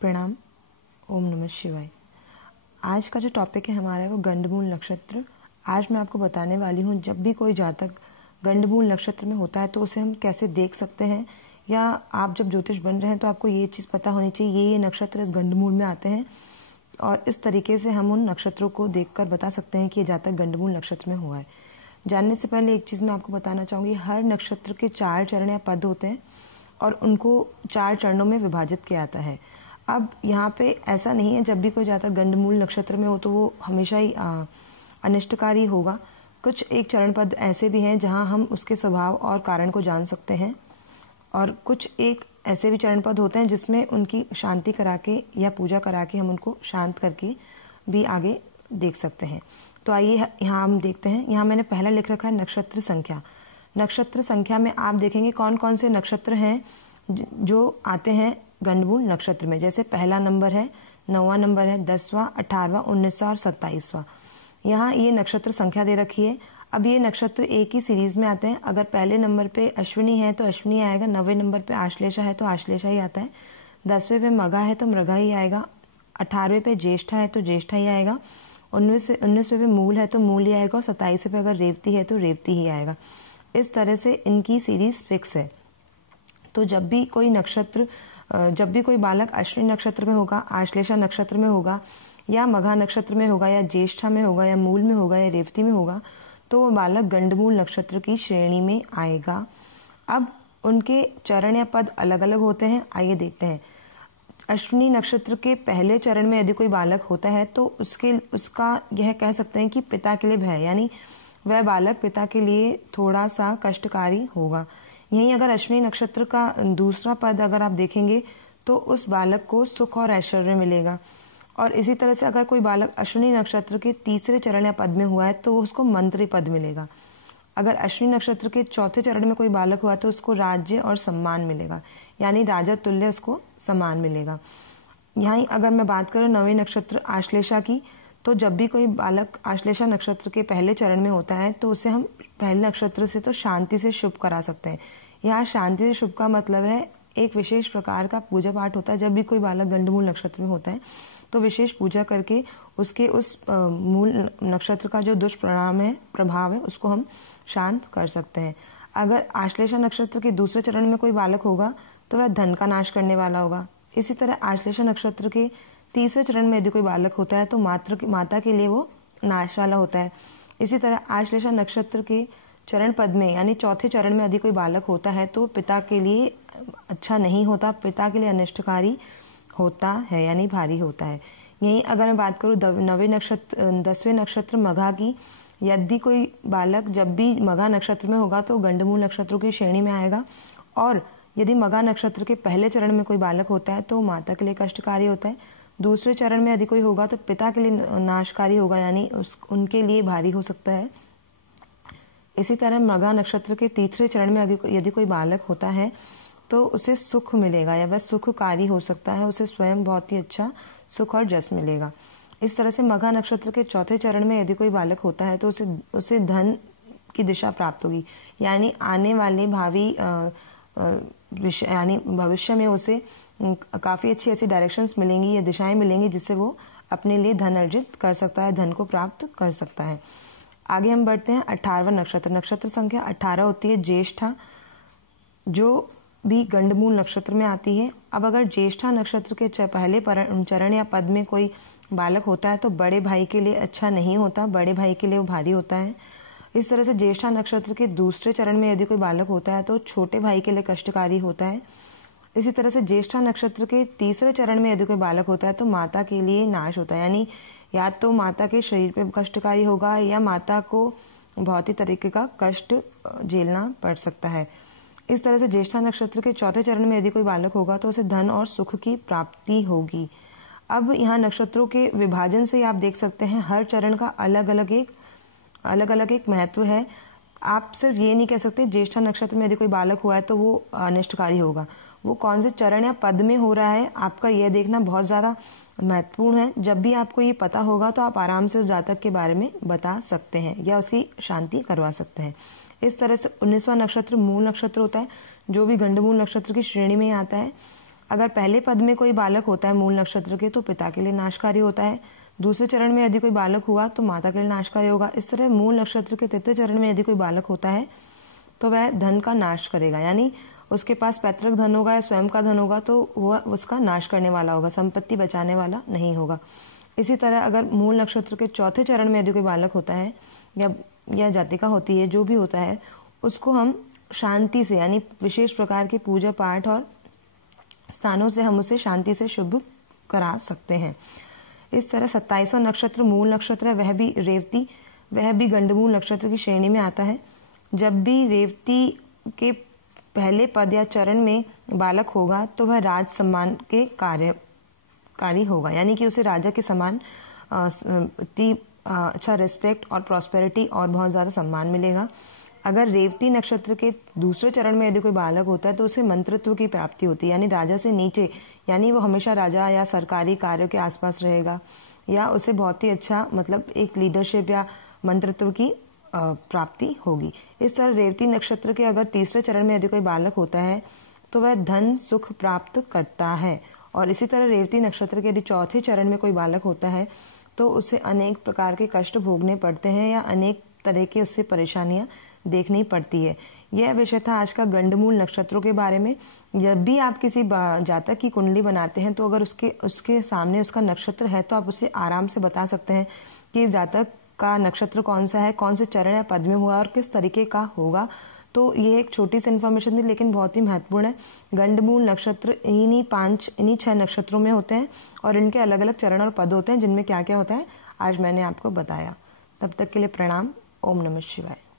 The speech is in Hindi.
प्रणाम। ओम नमः शिवाय। आज का जो टॉपिक है हमारा वो गंडमूल नक्षत्र। आज मैं आपको बताने वाली हूँ जब भी कोई जातक गंडमूल नक्षत्र में होता है तो उसे हम कैसे देख सकते हैं, या आप जब ज्योतिष बन रहे हैं तो आपको ये चीज़ पता होनी चाहिए ये नक्षत्र इस गंडमूल में आते हैं, और इस तरीके से हम उन नक्षत्रों को देखकर बता सकते हैं कि ये जातक गंडमूल नक्षत्र में हुआ है। जानने से पहले एक चीज़ मैं आपको बताना चाहूँगी, हर नक्षत्र के 4 चरण या पद होते हैं और उनको 4 चरणों में विभाजित किया जाता है। अब यहाँ पे ऐसा नहीं है जब भी कोई जातक गंडमूल नक्षत्र में हो तो वो हमेशा ही अनिष्टकारी होगा। कुछ एक चरण पद ऐसे भी हैं जहाँ हम उसके स्वभाव और कारण को जान सकते हैं, और कुछ एक ऐसे भी चरण पद होते हैं जिसमें उनकी शांति करा के या पूजा करा के हम उनको शांत करके भी आगे देख सकते हैं। तो आइए यहाँ हम देखते हैं। यहाँ मैंने पहला लिख रखा है नक्षत्र संख्या। नक्षत्र संख्या में आप देखेंगे कौन कौन से नक्षत्र हैं जो आते हैं गंडमूल नक्षत्र में। जैसे पहला नंबर है, 9वां नंबर है, 10वां, 18वां, 19वां और 27वां। यहाँ ये नक्षत्र संख्या दे रखी है। अब ये नक्षत्र एक ही सीरीज में आते हैं। अगर पहले नंबर पे अश्विनी है तो अश्विनी आएगा, 9वें नंबर पे आश्लेषा है तो आश्लेषा ही आता है, 10वें पे मघा है तो मृगा ही आएगा, 18वें पे ज्येष्ठा है तो ज्येष्ठा ही आएगा, 19वें पे मूल है तो मूल ही आएगा, और 27वें पे अगर रेवती है तो रेवती ही आएगा। इस तरह से इनकी सीरीज फिक्स है। तो जब भी कोई बालक अश्विनी नक्षत्र में होगा, आश्लेषा नक्षत्र में होगा, या मघा नक्षत्र में होगा, या ज्येष्ठा में होगा, या मूल में होगा, या रेवती में होगा, तो वो बालक गंडमूल नक्षत्र की श्रेणी में आएगा। अब उनके चरण या पद अलग अलग होते हैं। आइए देखते हैं। अश्विनी नक्षत्र के पहले चरण में यदि कोई बालक होता है तो उसका यह कह सकते हैं कि पिता के लिए भय, यानी वह बालक पिता के लिए थोड़ा सा कष्टकारी होगा। यहीं अगर अश्विनी नक्षत्र का दूसरा पद अगर आप देखेंगे तो उस बालक को सुख और ऐश्वर्य मिलेगा। और इसी तरह से अगर कोई बालक अश्विनी नक्षत्र के तीसरे चरण या पद में हुआ है तो उसको मंत्री पद मिलेगा। अगर अश्विनी नक्षत्र के चौथे चरण में कोई बालक हुआ तो उसको राज्य और सम्मान मिलेगा, यानी राजा तुल्य उसको सम्मान मिलेगा। यहाँ अगर मैं बात करूँ 9वें नक्षत्र आश्लेषा की, तो जब भी कोई बालक आश्लेषा नक्षत्र के पहले चरण में होता है तो उसे हम पहले नक्षत्र से तो शांति से शुभ करा सकते हैं। यहाँ शांति से शुभ का मतलब है एक विशेष प्रकार का पूजा पाठ होता है। जब भी कोई बालक गंडमूल नक्षत्र में होता है तो विशेष पूजा करके उसके उस मूल नक्षत्र का जो दुष्परिणाम प्रभाव है उसको हम शांत कर सकते हैं। अगर आश्लेषा नक्षत्र के दूसरे चरण में कोई बालक होगा तो वह धन का नाश करने वाला होगा। इसी तरह आश्लेषा नक्षत्र के तीसरे चरण में यदि कोई बालक होता है तो माता के लिए वो नाश वाला होता है। इसी तरह आश्लेषा नक्षत्र के चरण पद में यानी चौथे चरण में यदि कोई बालक होता है तो पिता के लिए अच्छा नहीं होता, पिता के लिए अनिष्टकारी होता है, यानी भारी होता है। यहीं अगर मैं बात करूँ 10वें नक्षत्र मघा की, यदि कोई बालक जब भी मघा नक्षत्र में होगा तो गंडमूल नक्षत्रों की श्रेणी में आएगा। और यदि मघा नक्षत्र के पहले चरण में कोई बालक होता है तो माता के लिए कष्टकारी होता है। दूसरे चरण में यदि कोई होगा तो पिता के लिए नाशकारी होगा, यानी उनके लिए भारी हो सकता है। इसी तरह मघा नक्षत्र के तीसरे चरण में यदि कोई बालक होता है तो उसे सुख मिलेगा, या वह सुखकारी हो सकता है, उसे स्वयं बहुत ही अच्छा सुख और जस मिलेगा। इस तरह से मघा नक्षत्र के चौथे चरण में यदि कोई बालक होता है तो उसे धन की दिशा प्राप्त होगी, यानी आने वाले भविष्य में उसे काफी अच्छी ऐसी डायरेक्शंस मिलेंगी या दिशाएं मिलेंगी जिससे वो अपने लिए धन अर्जित कर सकता है, धन को प्राप्त कर सकता है। आगे हम बढ़ते हैं। 18वां नक्षत्र। नक्षत्र संख्या 18 होती है ज्येष्ठा, जो भी गंडमूल नक्षत्र में आती है। अब अगर ज्येष्ठा नक्षत्र के पहले चरण या पद में कोई बालक होता है तो बड़े भाई के लिए अच्छा नहीं होता, बड़े भाई के लिए वो भारी होता है। इस तरह से ज्येष्ठा नक्षत्र के दूसरे चरण में यदि कोई बालक होता है तो छोटे भाई के लिए कष्टकारी होता है। इसी तरह से ज्येष्ठा नक्षत्र के तीसरे चरण में यदि कोई बालक होता है तो माता के लिए नाश होता है, यानी या तो माता के शरीर पे कष्टकारी होगा या माता को बहुत ही तरीके का कष्ट झेलना पड़ सकता है। इस तरह से ज्येष्ठा नक्षत्र के चौथे चरण में यदि कोई बालक होगा तो उसे धन और सुख की प्राप्ति होगी। अब यहाँ नक्षत्रों के विभाजन से आप देख सकते हैं हर चरण का अलग अलग एक महत्व है। आप सिर्फ ये नहीं कह सकते ज्येष्ठा नक्षत्र में यदि कोई बालक हुआ है तो वो अनिष्टकारी होगा। वो कौन से चरण या पद में हो रहा है आपका यह देखना बहुत ज्यादा महत्वपूर्ण है। जब भी आपको ये पता होगा तो आप आराम से उस जातक के बारे में बता सकते हैं या उसकी शांति करवा सकते हैं। इस तरह से 19वां नक्षत्र मूल नक्षत्र होता है, जो भी गंडमूल नक्षत्र की श्रेणी में आता है। अगर पहले पद में कोई बालक होता है मूल नक्षत्र के तो पिता के लिए नाशकारी होता है। दूसरे चरण में यदि कोई बालक हुआ तो माता के लिए नाशकारी होगा। इस तरह मूल नक्षत्र के तृतीय चरण में यदि कोई बालक होता है तो वह धन का नाश करेगा, यानी उसके पास पैतृक धन होगा या स्वयं का धन होगा तो वह उसका नाश करने वाला होगा, संपत्ति बचाने वाला नहीं होगा। इसी तरह अगर मूल नक्षत्र के चौथे चरण में यदि कोई बालक होता है या जातिका होती है, जो भी होता है, उसको हम शांति से यानी विशेष प्रकार के पूजा पाठ और स्थानों से हम उसे शांति से शुभ करा सकते हैं। इस तरह 27वां नक्षत्र मूल नक्षत्र है, वह भी रेवती, वह भी गंडमूल नक्षत्र की श्रेणी में आता है। जब भी रेवती के पहले पद या चरण में बालक होगा तो वह राज सम्मान के कार्यकारी होगा, यानी कि उसे राजा के समान अच्छा रिस्पेक्ट और प्रॉस्पेरिटी और बहुत ज्यादा सम्मान मिलेगा। अगर रेवती नक्षत्र के दूसरे चरण में यदि कोई बालक होता है तो उसे मंत्रित्व की प्राप्ति होती है, यानी राजा से नीचे, यानी वो हमेशा राजा या सरकारी कार्यों के आसपास रहेगा या उसे बहुत ही अच्छा मतलब एक लीडरशिप या मंत्रित्व की प्राप्ति होगी। इस तरह रेवती नक्षत्र के अगर तीसरे चरण में यदि कोई बालक होता है तो वह धन सुख प्राप्त करता है। और इसी तरह रेवती नक्षत्र के यदि चौथे चरण में कोई बालक होता है तो उसे अनेक प्रकार के कष्ट भोगने पड़ते हैं या अनेक तरह की उससे परेशानियां देखनी पड़ती है। यह विषय था आज का गंडमूल नक्षत्रों के बारे में। जब भी आप किसी जातक की कुंडली बनाते हैं तो अगर उसके सामने उसका नक्षत्र है तो आप उसे आराम से बता सकते हैं कि जातक का नक्षत्र कौन सा है, कौन से चरण या पद में हुआ और किस तरीके का होगा। तो ये एक छोटी सी इन्फॉर्मेशन थी लेकिन बहुत ही महत्वपूर्ण है। गंडमूल नक्षत्र इन्हीं 6 नक्षत्रों में होते हैं और इनके अलग अलग चरण और पद होते हैं जिनमें क्या क्या होता है आज मैंने आपको बताया। तब तक के लिए प्रणाम। ओम नमः शिवाय।